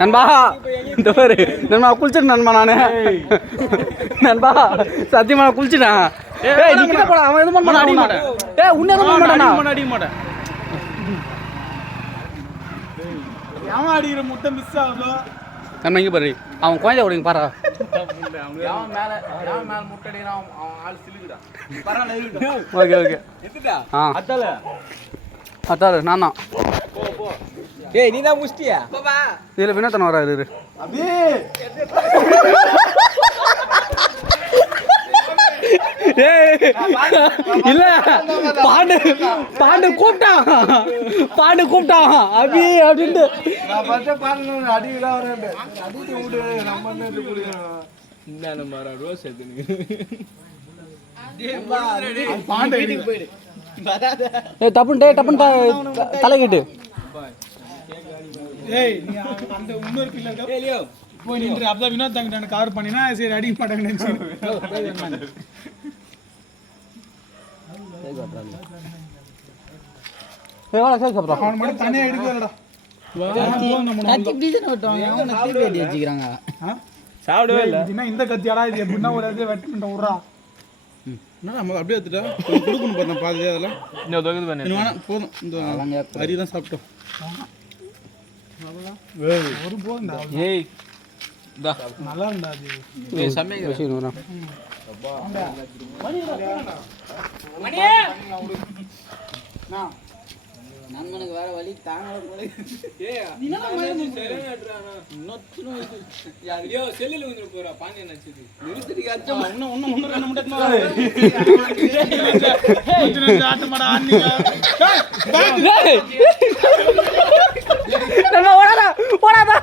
நண்பா இந்த பேரு நண்பா குளிச்சிட்டு நண்பா நானு நண்பா சத்தியமா குளிச்சுட்டேன். ஏய் நீ கிட்ட போடா, அவன் எதுவும் பண்ண மாட்டான். ஏய் உன்ன எதுவும் பண்ண மாட்டான். அடிக்க மாட்டேன். அவன் அடிக்கிற முட்டை மிஸ் ஆகுதோ நம்ம இங்கே பாரு, அவன் குழந்தை ஓடிங்க பாரு. ஓகே ஓகே ஆ அத்தாரு நான் தான். ஏய் நீ தான் முஷ்டியா இதில் வினோத்தன் வராரு. இல்ல பாண்டு பாண்டு கூப்பிட்டான் அபி அப்படின்ட்டு டப்புன்னு தலைக்கிட்டு அந்த இன்னொரு பிள்ளை போய் நின்று அப்பதான் வினோத் தாங்கிட்ட கவர் பண்ணினா சரி அடிக்க மாட்டாங்க நினைச்சு அவன் மட்டும் தனியா எடுக்கலடா சாப்பிடவே இல்லை. இந்த கத்தியாடா இது எப்படின்னா ஒரு இடத்துல வெட்ட பண்ணிட்டோம் விட்றா. நம்ம அப்படியே எடுத்துட்டா கொடுக்கணும் பாரு. பாதி அதெல்லாம் போதும். இந்த அரி தான் சாப்பிட்டோம். ஒரு போதும்டா. ஏய் நல்லா இருந்தா நண்பனுக்கு வேற வழி தாங்க ஓடாதா